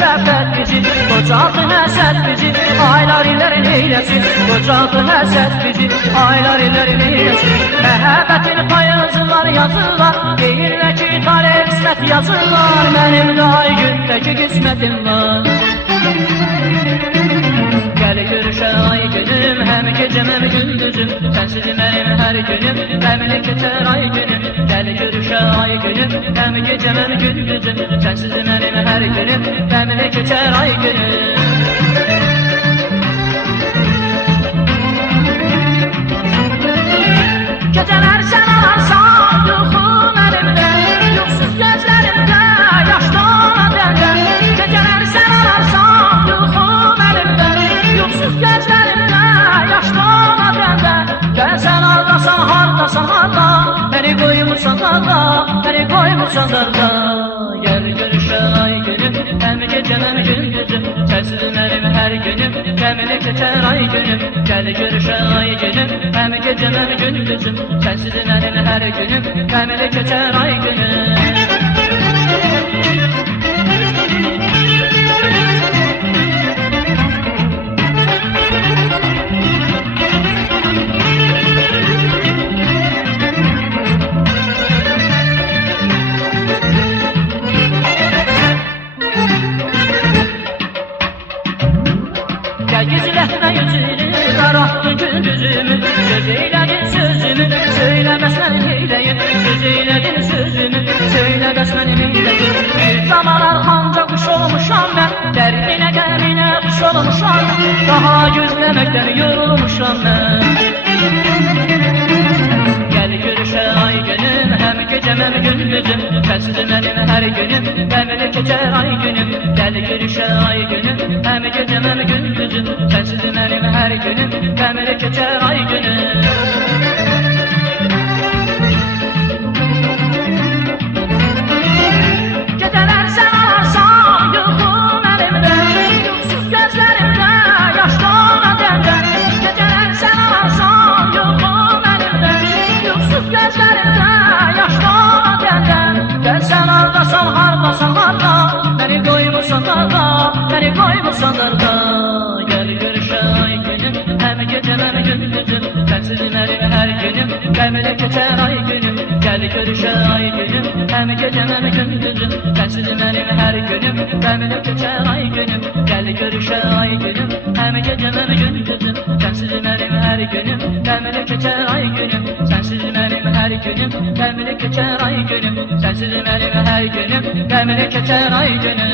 şəfqət bizi, qocaldı həsəd bizi, aylar illərin eyləsin. Qocaldı həsəd bizi, aylar illərin eyləsin. Məhəbbətin payızlar yazırlar, deyirlər ki, tarih qismət yazırlar. Mənim də ay gündəki qismətim var. Gəl görüşə ay günüm, həm gecəm həm gündüzüm, sənsiz mənim hər günüm, qəmli keçər ay günüm. Gəl görüşə ay günüm, həm gecəm həm gündüzüm, sənsiz mənim hər günüm, qəmli keçər ay günüm. Gecələr sən alarsan yuxum əlimdə, yuxsuz gözlərimdə yaş dolan dəndə. Gecələr sən alarsan yuxum əlimdə, yuxsuz gözlərimdə yaş dolan dəndə. Gəl sən aldasan hardasan harda, məni qoymursan darda, məni qoymursan darda. Gəl görüşə ay günüm, həm gecəm həm gündüzüm, sənsiz mənim hər günüm, qəmli keçər ay günüm. Gəl görüşə ay günüm, həm gecəm həm gündüzüm, sənsiz mənim hər günüm, qəmli keçər ay günüm. Gizlətmə yüzünü, qaraqdı gündüzümü, söz eylədin sözümü, söyləməz mən eyləyim. Söz eylədin sözümü, söyləməz mən eyləyim. Bir zamanlar xanca quş olmuşam mən, dərinə qərinə quş olmuşam, daha gözləməkdən yorulmuşam mən. Gəl görüşə ay günüm, həm gecəm həm gündüzüm, sənsiz mənim hər günüm, qəmli keçər ay günüm. Gəl görüşə ay günüm, həm gecəm həm gündüzüm, sənsiz mənim hər günüm, qəmli keçər ay günüm. Gecələr sən alarsan yuxum əlimdə, yuxsuz gözlərimdə yaş dolan dəndə. Gecələr sən alarsan yuxum əlimdə, yuxsuz gözlərimdə yaş dolan dəndə. Gəl sən aldasan hardasan harda, məni qoymursan darda, məni qoymursan darda. Gəl görüşə ay günüm, həm gecəm həm gündüzüm, sənsiz mənim hər günüm, qəmli keçər ay günüm. Gəl görüşə ay günüm, həm gecəm həm gündüzüm, sənsiz mənim hər günüm, qəmli keçər ay günüm. Gəl görüşə ay günüm, həm gecəm həm gündüzüm, sənsiz mənim hər günüm, qəmli keçər ay günüm. Sənsiz mənim hər günüm, qəmli keçər ay günüm. Sənsiz mənim hər günüm, qəmli keçər ay günüm.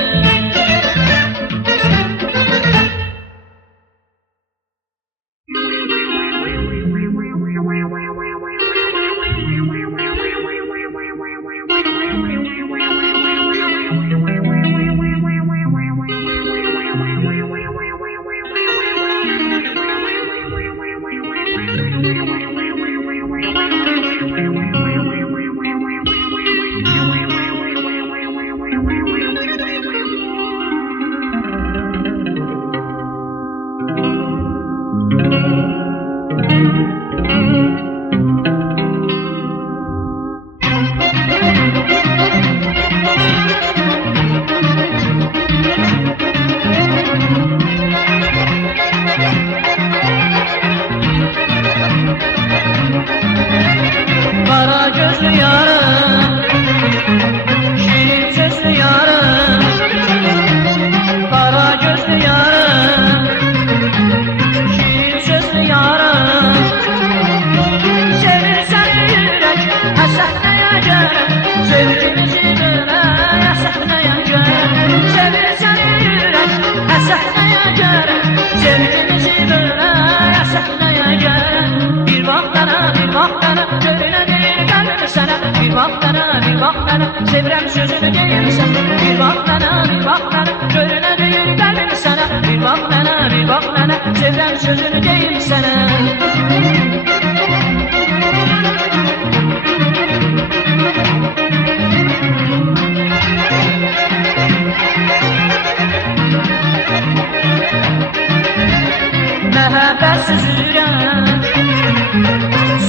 Sevirəm sözünü deyirsən, bir bax mənə, görünə deyir qəlbim sənə. Bir bax mənə, sevirəm sözünü deyirsən. Məhəbbətsiz ürək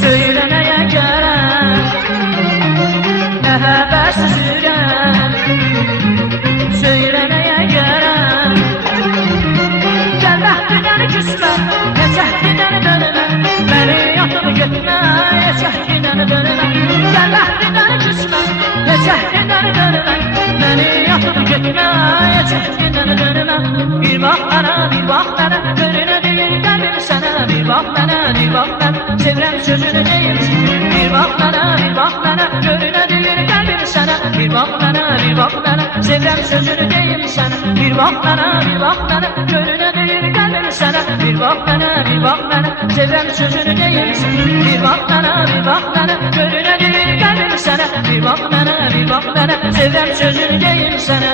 söylənəyə gərək. Məhəbbətsiz ürək söylənəyə gərək. bak mənə, bir bax mənə, önünə deyil qəbir sənə. Bir bax mənə, bir bax mənə, sevirəm sözünü deyilsin. Bir bax mənə, bir bax mənə, önünə deyil qəbir sənə. Bir bax mənə, bir bax mənə, sevirəm sözünü deyilsən. Bir bax mənə, bir bax mənə, önünə deyil qəbir sənə. Bir bax mənə, bir bax mənə, sevirəm sözünü deyilsin. Bir bax mənə, bir bax mənə, önünə deyil qəbir sənə. Bir bax mənə, bir bax mənə, sevirəm sözünü deyilsən.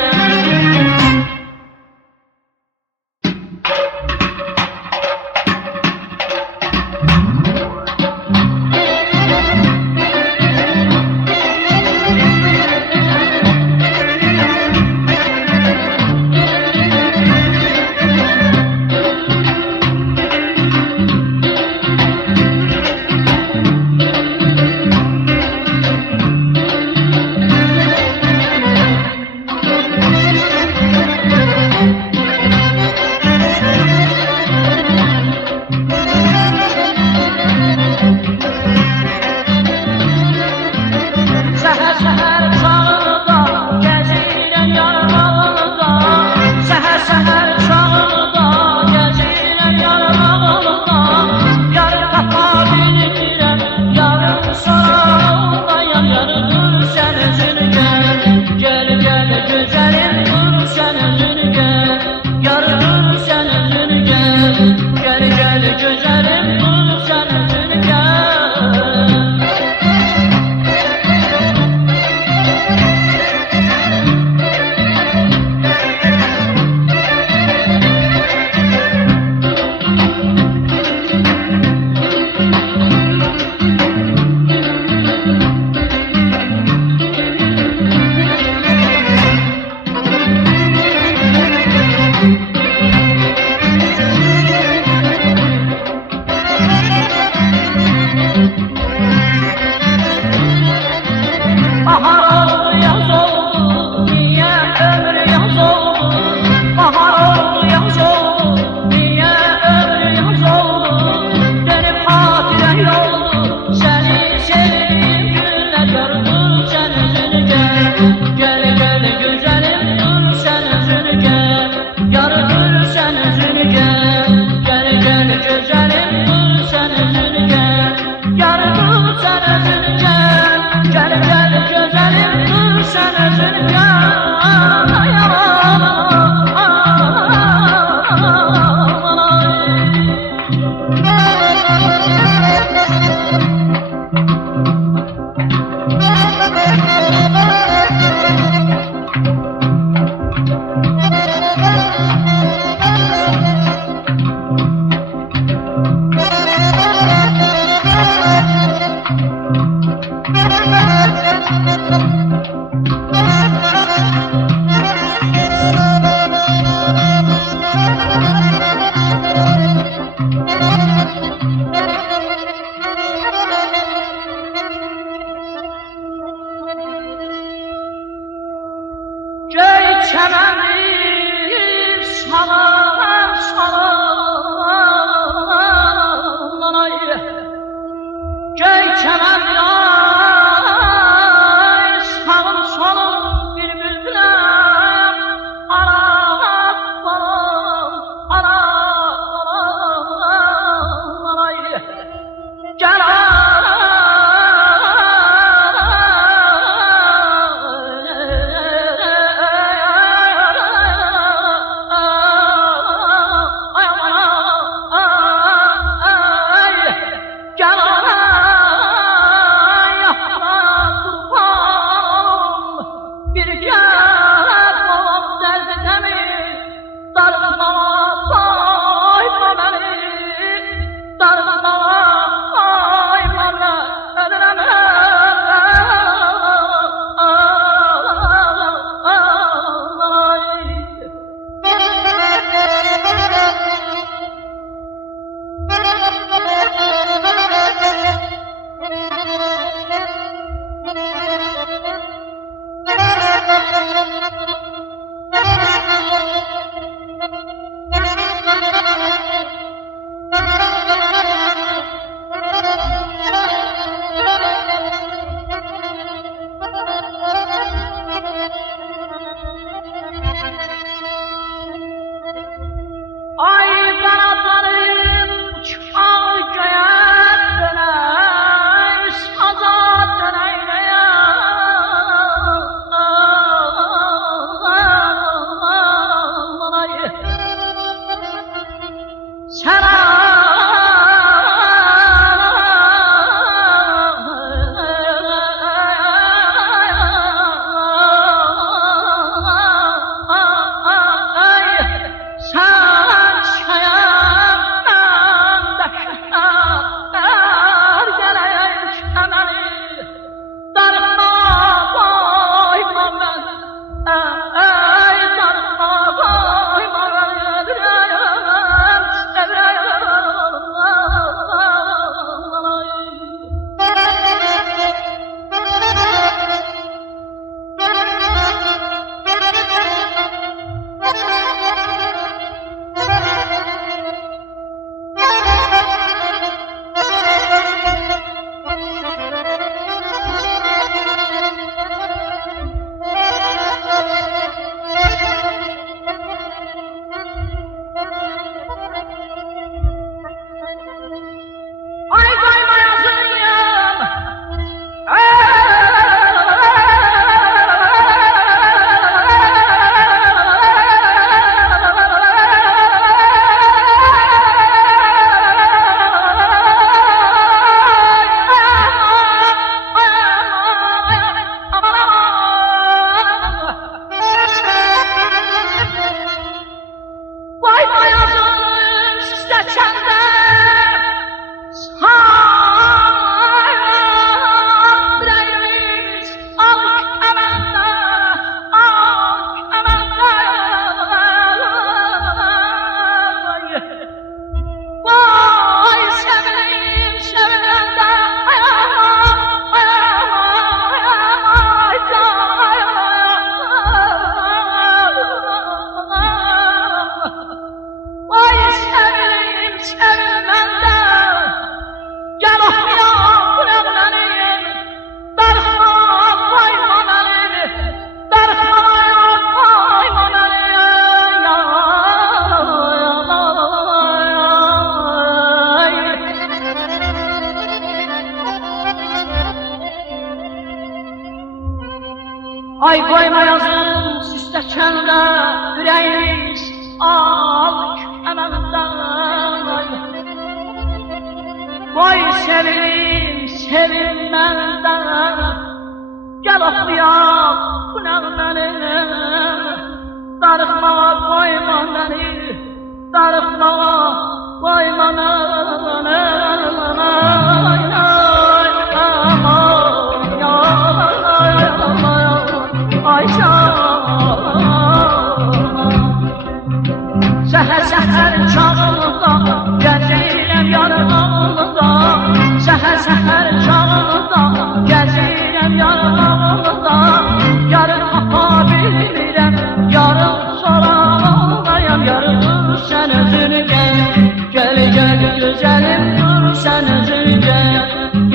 Ay koyma yazın sistəkəndə ürəyimiz al əməldən. Qoy sevim, sevim məndən, gəl oxuyaq bu nəğməni. Darıxmağa qoyma məni, darıxmağa qoyma məni. Səhər-səhər çağında gəzirəm yarın ağlında. Səhər-səhər çağında gəzirəm yarın ağlında. Yarın apa bilmirəm, yarın soramam. Yarın dur sən özünü gəl, gəl gəl gözəlim dur sən özünü gəl.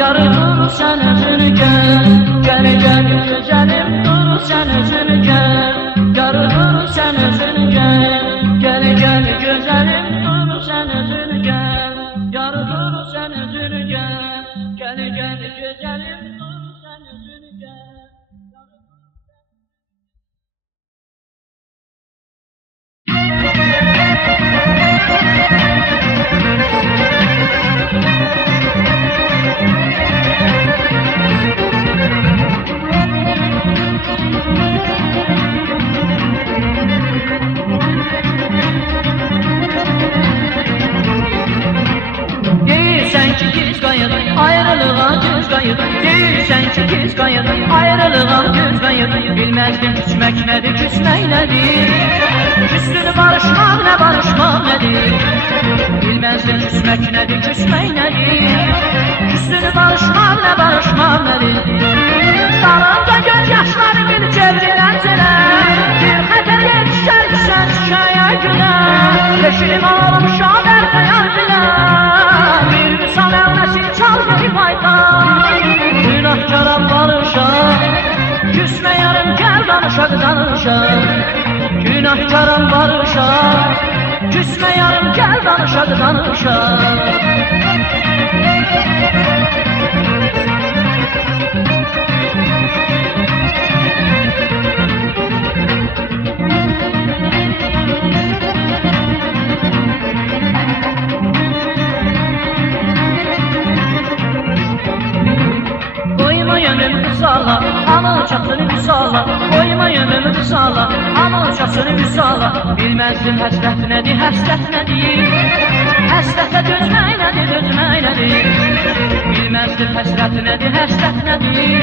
Yarın dur sən özünü gəl, gəl gəl gözəlim dur sən özünü gəl. Yarın dur sən özünü gəl. Gel gel güzelim dur sen özünü gel. Yarı dur sen özünü gel. Gel gel güzelim dur sen özünü gel. Ayrılığa göz qayıdı, deyirsən ki giz qayıdı. Ayrılığa göz qayıdı, bilməzdim küsmək nədir, küsmək nədir. Küstünü barışmaq nə, barışmaq nədir. Bilməzdim küsmək nədir, küsmək nədir. Küstünü barışmaq nə, barışmaq nədir. Dalında göz yaşları bil çevrilən sənə. Bir xətər yetişər ki sən şikaya günə. Yeşilim almışam hər xəyal bilə. Bir misal əvnəsi çal geri fayda. Günahkaram barışa, küsme yarın gel danışak danışa. Günahkaram barışa, küsme yarın gel danışak danışa. Sağla, ama uçakları bir sağla. Koyma yönümü bir sağla, ama uçakları bir sağla. Bilmezdim həsrət nədir, həsrət nədir. Həsrətə dözmək nədir, dözmək nədir. Bilmezdim həsrət nədir, həsrət nədir.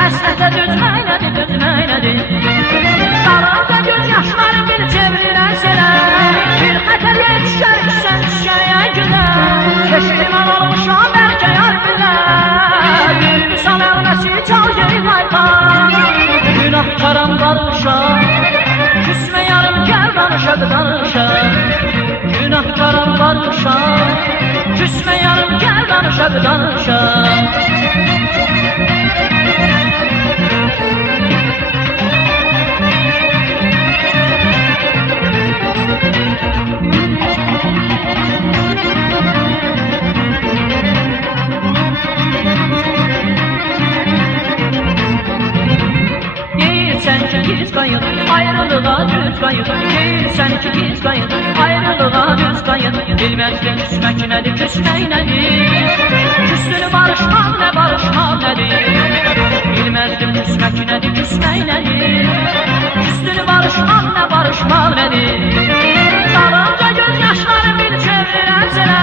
Həsrətə dözmək nədir, dözmək nədir. Dalında göz yaşları bir çevirirən sənə. Bir xətər yetişər ki sən şikaya günə. Keşilim almışam bəlkə yar bilə. Bir misal əvnəsi çal geri fayda. Günahkaram barışa, küsme yarım gel danışak danışa. Günahkaram barışa, küsme yarım gel danışak danışa. Giz qayıt, ayrılığa düz qayıt. Deyirsən ki giz qayıt, ayrılığa düz qayıt. Bilməzdim küsmək nədir, küsmək nədir. Küstünü barışmaq nə, barışmaq nədir. Bilməzdim küsmək nədir, küsmək nədir. Küstünü barışmaq nə, barışmaq nədir. Dalınca göz yaşları bil çevirirən sənə.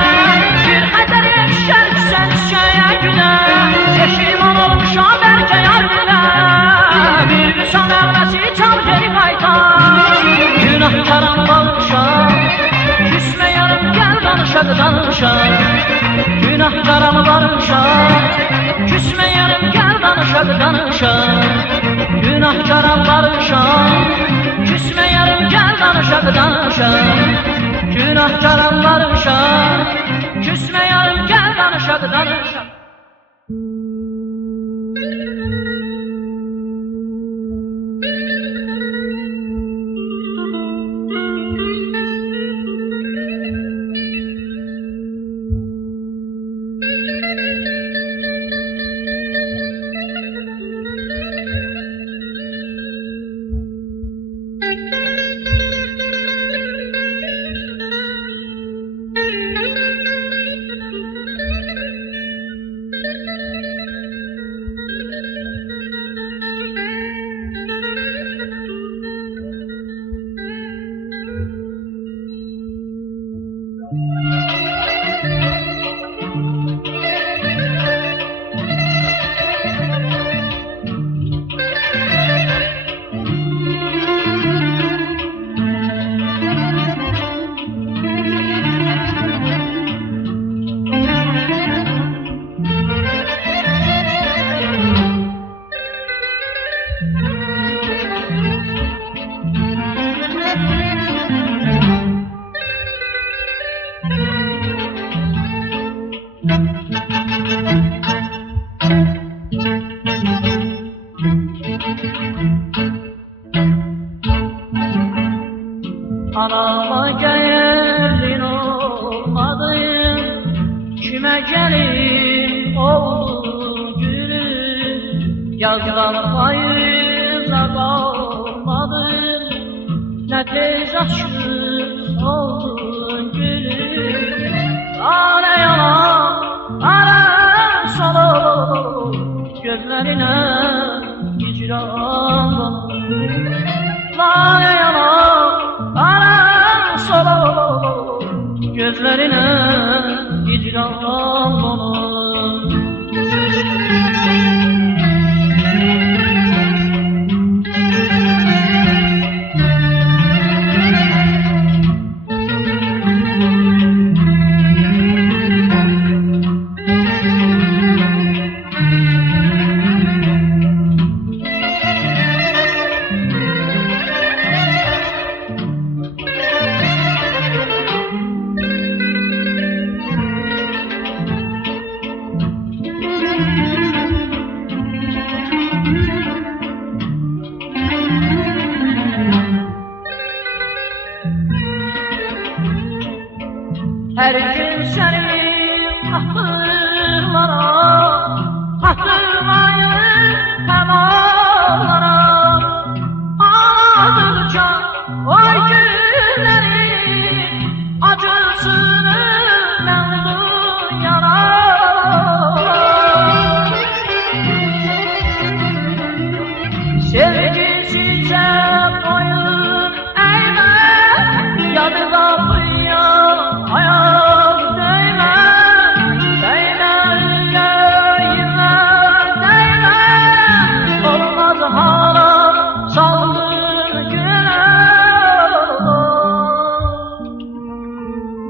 Bir xətər yetişər ki sən şikaya günə. Eşiman olmuşam bəlkə yar bilə. Bir misal əvnəsi çal geri fayda. Günahkaram barışa, küsme yarım gel danışak danışa. Günahkaram barışa, küsme yarım gel danışak danışa. Günahkaram barışa, küsme yarım gel danışak danışa. Günahkaram barışa, küsme yarım gel danışak danışa. Anama gelin olmadım, kime gelin oldu gülüm. Yazdan payıza kalmadım, ne tez açıp soldun gülüm. Lale yalan, lale solur, gözlerine hicran olur. Lale yalan, lale solur, gözlerine hicran olur. Her gün seni hatırlara, hatırlayıp hem ağlarım. Ağladıkça vay günlerin acısını ben duyarım. Sevgisize boyun eğme, yanına hayal değme, değme yüreğime değme. Olmaz hala saldır güne.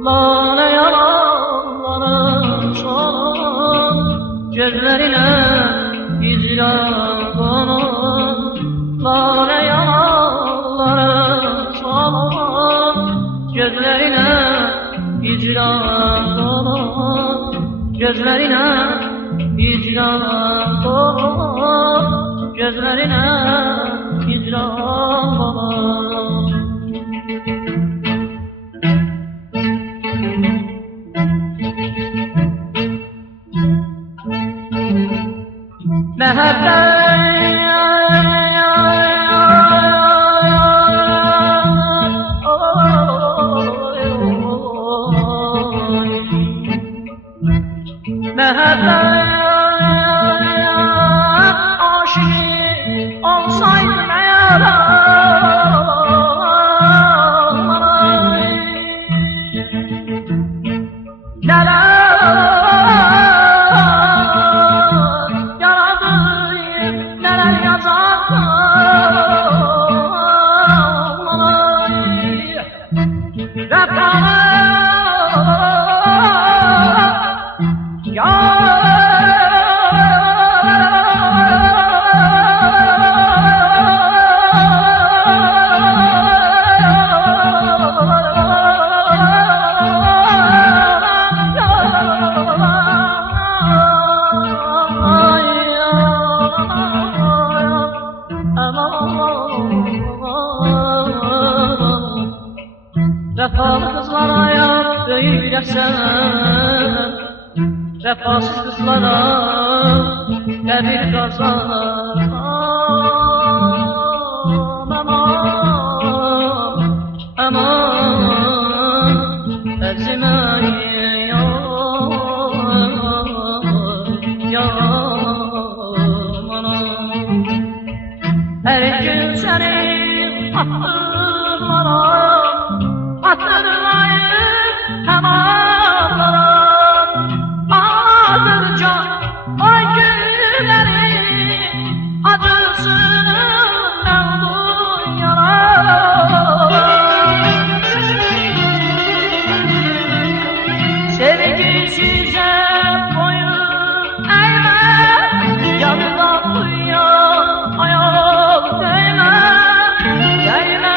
Lale yalanların son, gözlerine hicran konur. Lale yalanların son, gözlerine hicran dolu, gözlerine hicran dolu, gözlerine hicran dolu. Mehabbet aşık olsaydım eğer, neler yaradım, neler yazardım. Vefalı kızlara yar böyleksen, vefasız kızlara ne bir kazar. Aman, aman, ezime yaman. Her gün seni hatırlarım, hatırlayıp hem ağlarım. Ağladıkça ay günlerin acısını ben duyarım. Sevgisize boyun eğme, yanına uyan hayal değme, değme.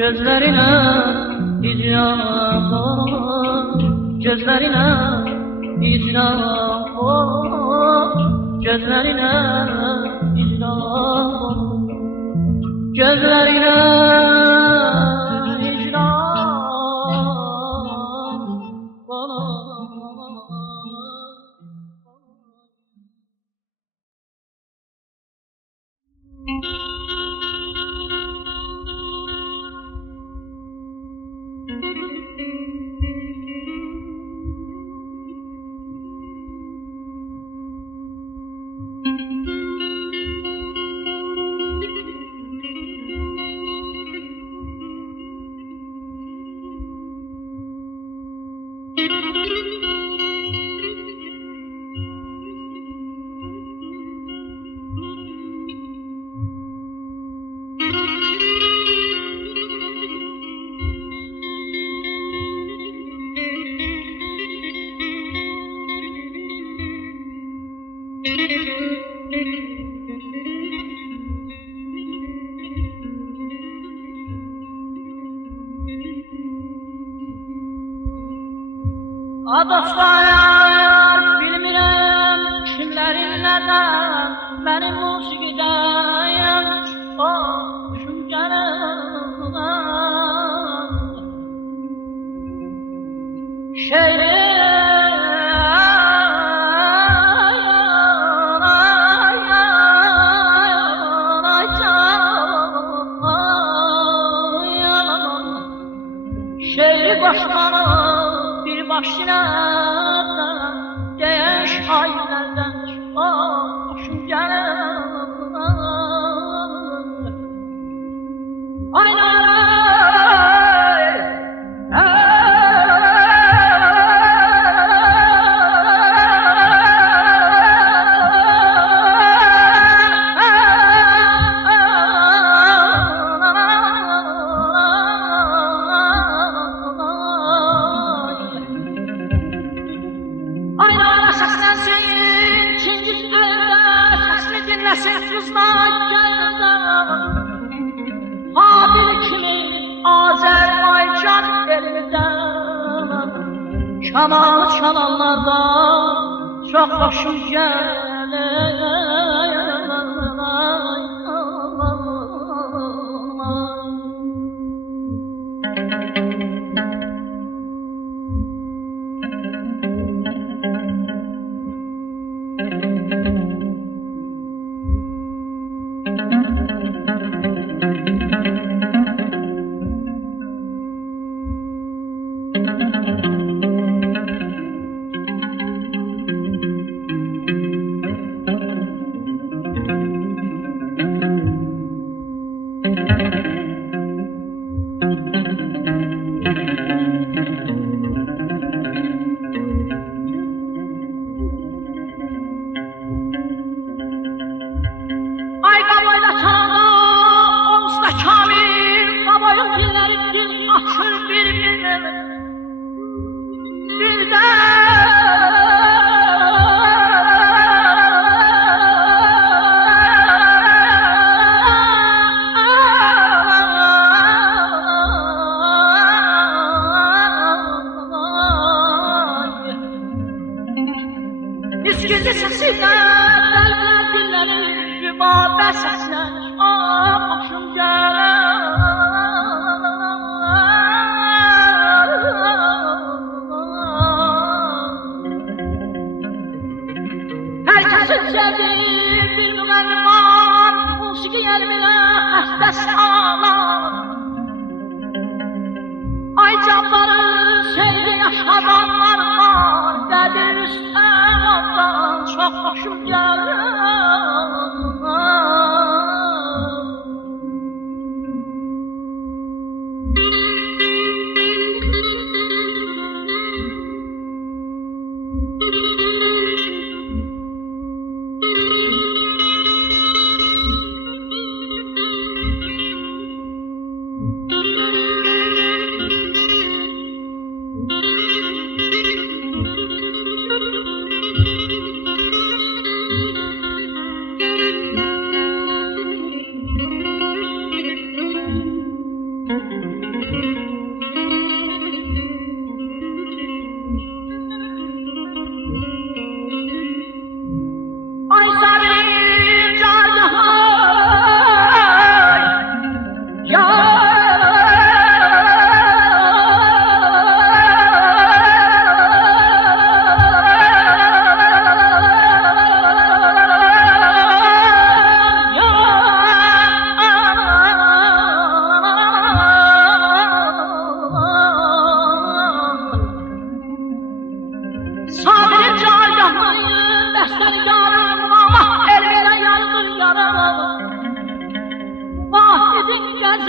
gözlerine icra gözlerine icra gözlerine icra gözlerine icra Dostlar, bilmirəm kimlərin nədən mənim musiqidəyəm o düşüncələm şehri başmanı bir başına değiş aylardan hoşum gelir aynen Kamanı çalanlardan çok hoşum gelir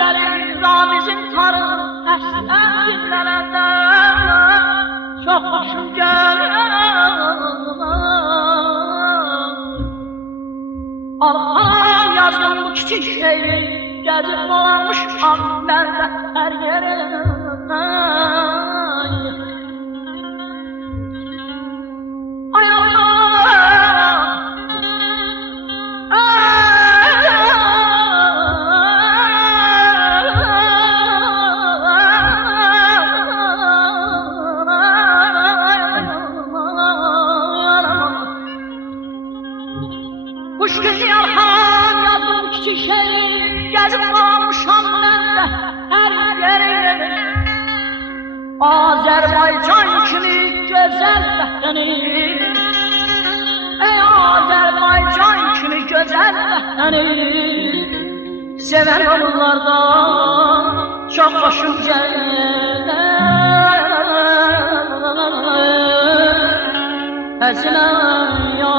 güzeli Ramiz'in tarı Əslər günlərəndə Çox hoşum gəlir Arxana yazdım bu kiçik şeiri Gəzib dolanmışam mən də hər yerimdə Ay Allah Azərbaycan kimi gözəl vətəni Ey Azərbaycan kimi gözəl vətəni Sevən onlardan çox xoşum gəlir Əslən ya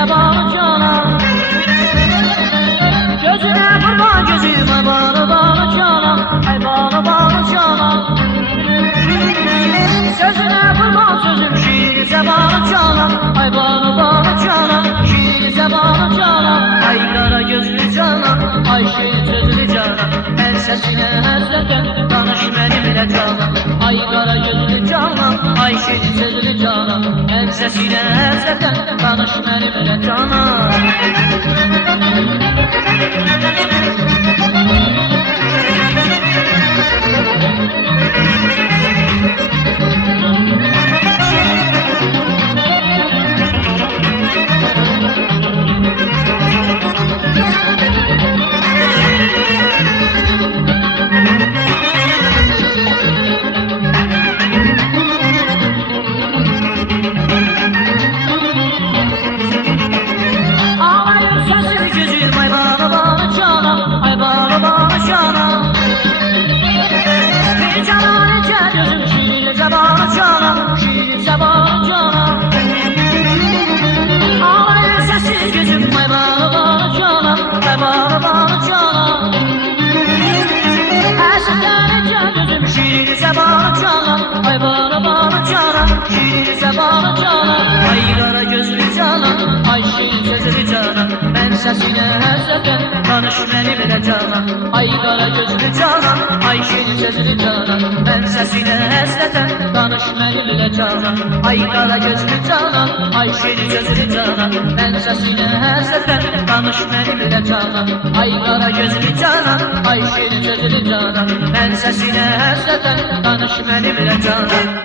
zəbanı cana Gözünə vurma gözü səsinə həsrətən danış mənimlə canım. Ay qara gözlü canım, ay şirin sözlü canım. Mən səsinə həsrətən danış mənimlə canım. Səsinə həsrətən danış mənimlə canım. Ay qara gözlü canım, ay şirin sözlü canım. Mən səsinə həsrətən danış mənimlə canım. Ay qara gözlü canım, ay şirin sözlü canım. Mən səsinə həsrətən danış mənimlə canım. Ay qara gözlü canım, ay şirin sözlü canım. Mən səsinə həsrətən danış mənimlə canım.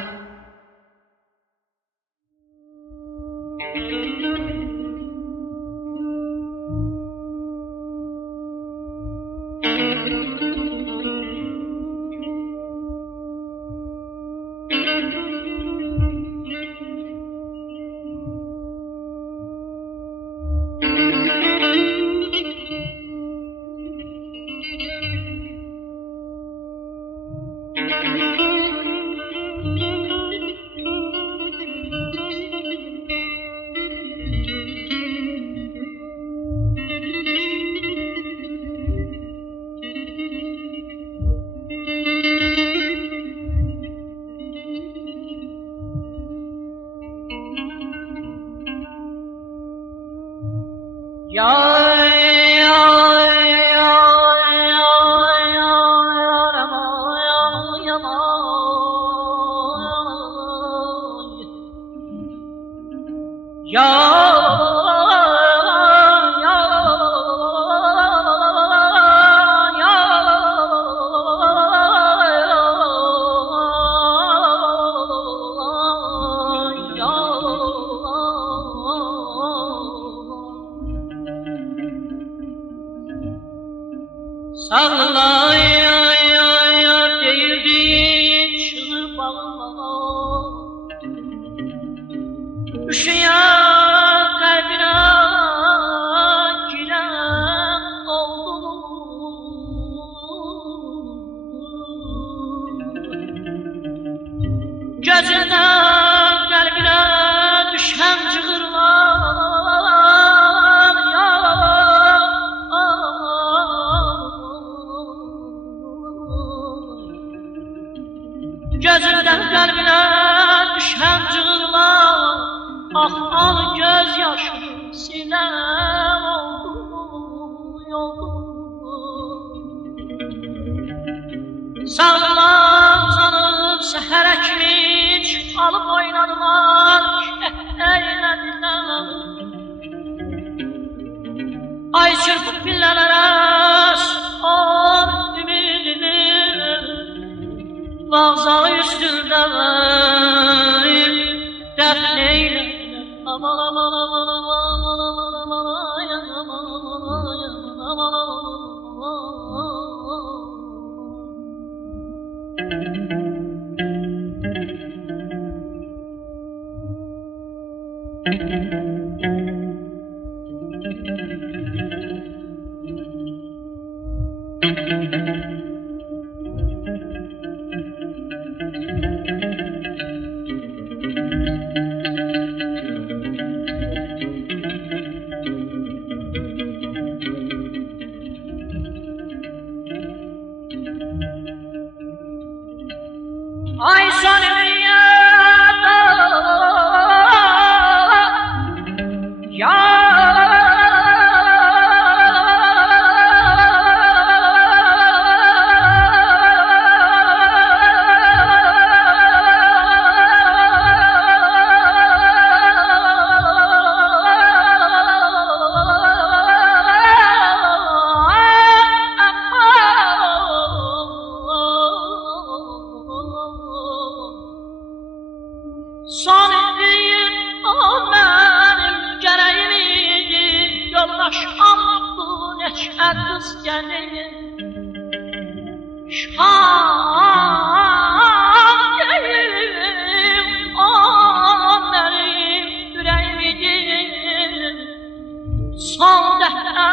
Gözündən qəlbinə düşən cığırlar, axan göz yaşım sinəm oldu. Sağlar uzanıb səhərə kimi çalıb oynadılar, eylədilər. Ay çırpıb pillələrə son ümidini, Bağzağı üstündə dəfn eylədilər. Aman aman aman aman aman aman aman aman aman Ay saniyada ya Şah gelir an benim yüreğimdir. Son dəhrə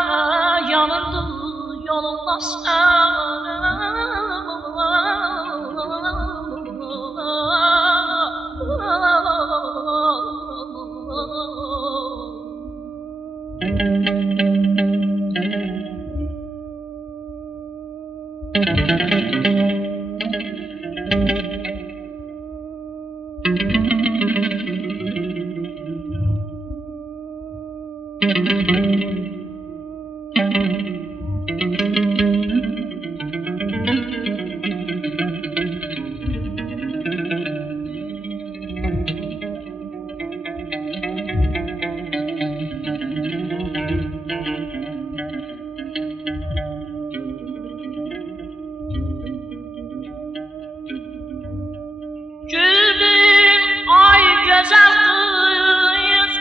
yanırdı yolunda güldüm ay güzel kız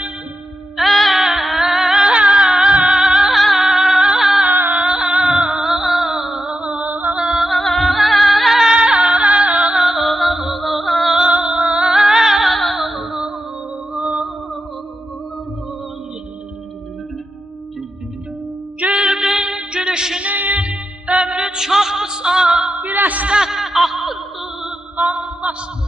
güldüm gülüşünün ömrü çoxdursa bir əsrət axırdı anlasın.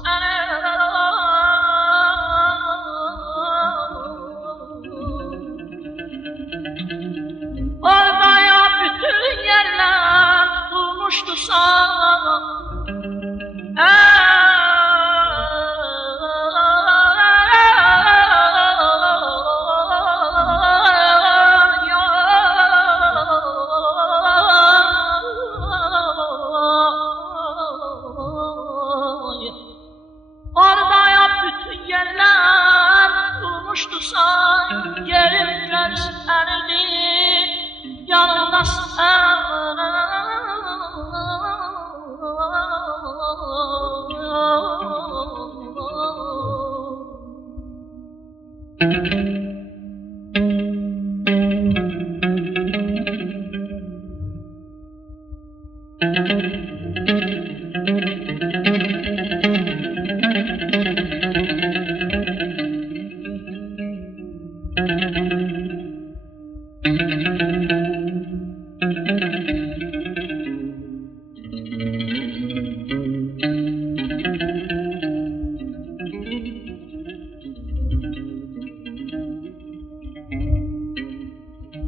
Oradaya bütün yerler tutulmuştu sana. Oradaya bütün yerler tutulmuştu sana. Yerim gözlerini yanında sana.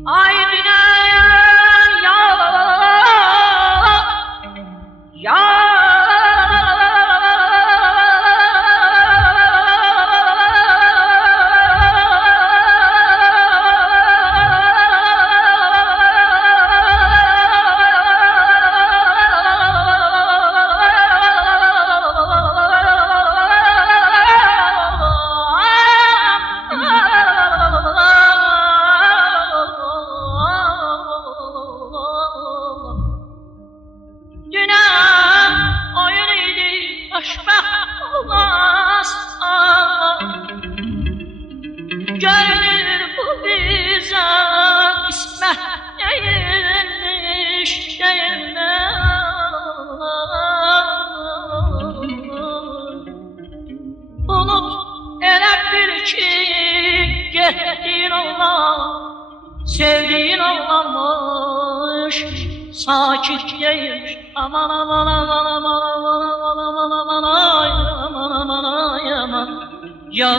Ay güneş ya görünür bu bize ismet değilmiş unut elə bil ki getdiyin oğlan sevdiğin oğlanmış sakit değil aman aman aman aman aman aman aman aman ay aman aman ay aman ya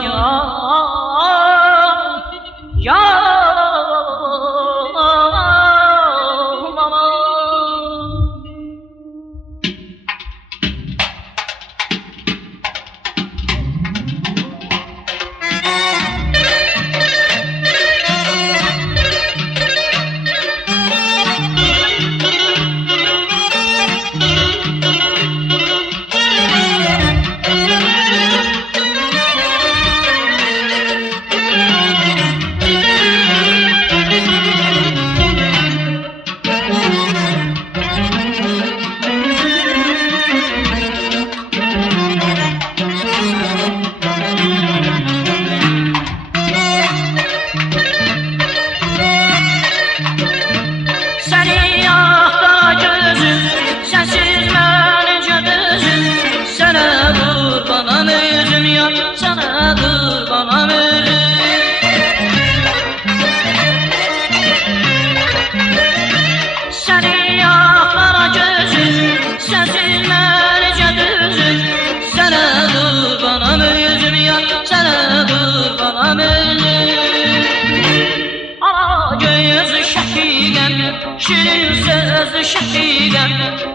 sözlü şəfiqəm,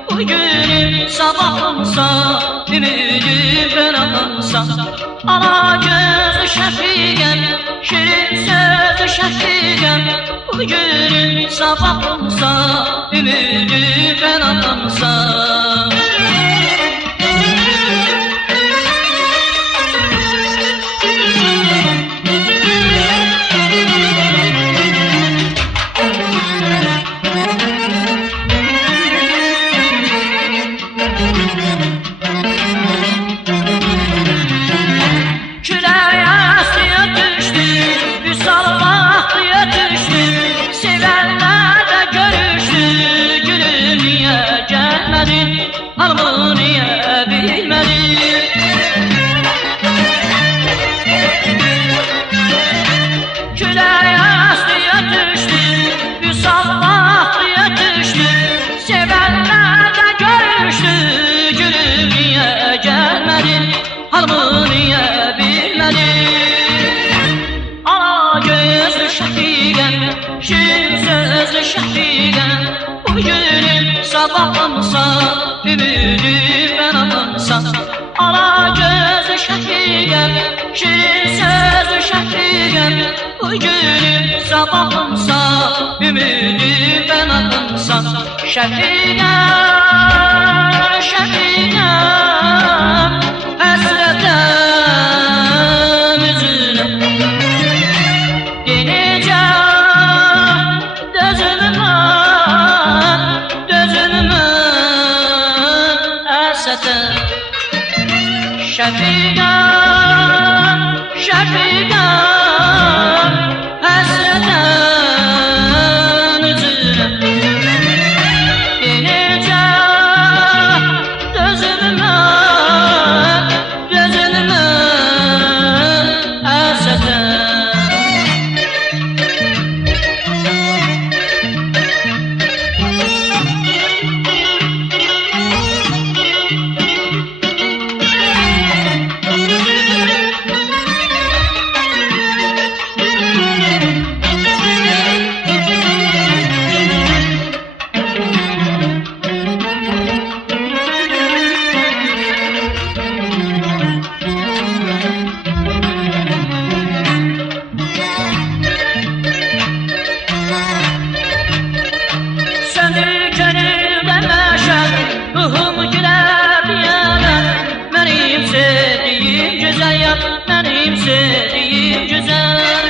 bugünüm sabahımsa, ümidim ben alınsa. Ala gözlü şəfiqəm, şirin sözlü şəfiqəm, bugünüm sabahımsa, ümidim ben alınsa. Harmoniye bilmedi. Külək astıya düşdü, Vüsallıya düşdü, sevənlər də görüşdü, gülüm niyə gəlmədi, harmoniye bilmedi. Ala gözlü şəfiqəm, şirin sözlü şəfiqəm, bugünüm sabahımsa, ümidim ben alınsa. Ala gözlü şəfiqəm, şirin sözlü şəfiqəm, bugünüm sabahımsa, ümidim ben alınsa. Şəfiqəm, şəfiqəm, həsrətəm üzünə, denəcə dözülmə, şəfiqəm, şəfiqəm, həsrətən üzünə, denəcə dözülmə, həsrətən. Ruhumu güler diyemem, benim sevdiğim güzel yar, benim sevdiğim güzel.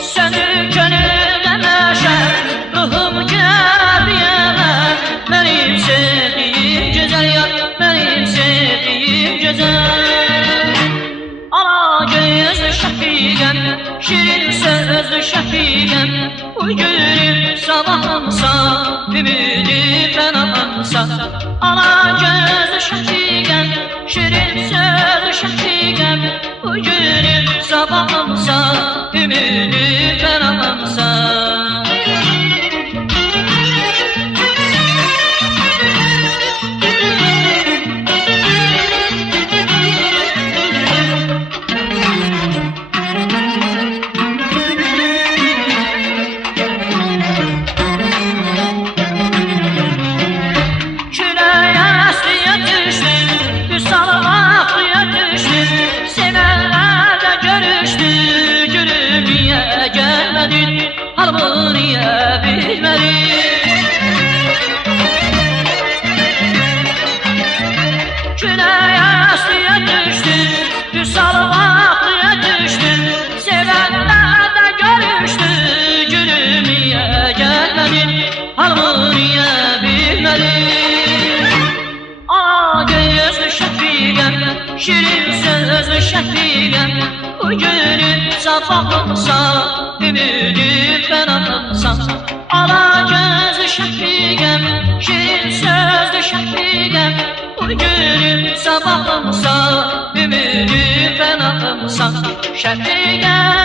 Sönük gönülden meşer, ruhumu güler diyemem, benim sevdiğim güzel yar, benim sevdiğim güzel. Ala gözlü şəfiqəm, şirin sözlü şəfiqəm, bugünüm sabahımsa, ümidim ben alınsa. Ala gözlü şəfiqəm, şirin sözlü şəfiqəm, bugünüm sabahımsa, ümidim ben alınsa. Harmoniye bilmedi. Külək astıya düşdü, Vüsallıya düşdü, sevənlər də görüşdü, gülüm niyə gəlmədi, harmoniye bilmedi. Ala gözlü şəfiqəm, şirin sözlü şəfiqəm, bugünüm sabahımsa, ümidim ben alınsa. Ala gözlü şəfiqəm, şirin sözlü şəfiqəm, bugünüm sabahımsa, ümidim ben alınsa. Şəfiqəm,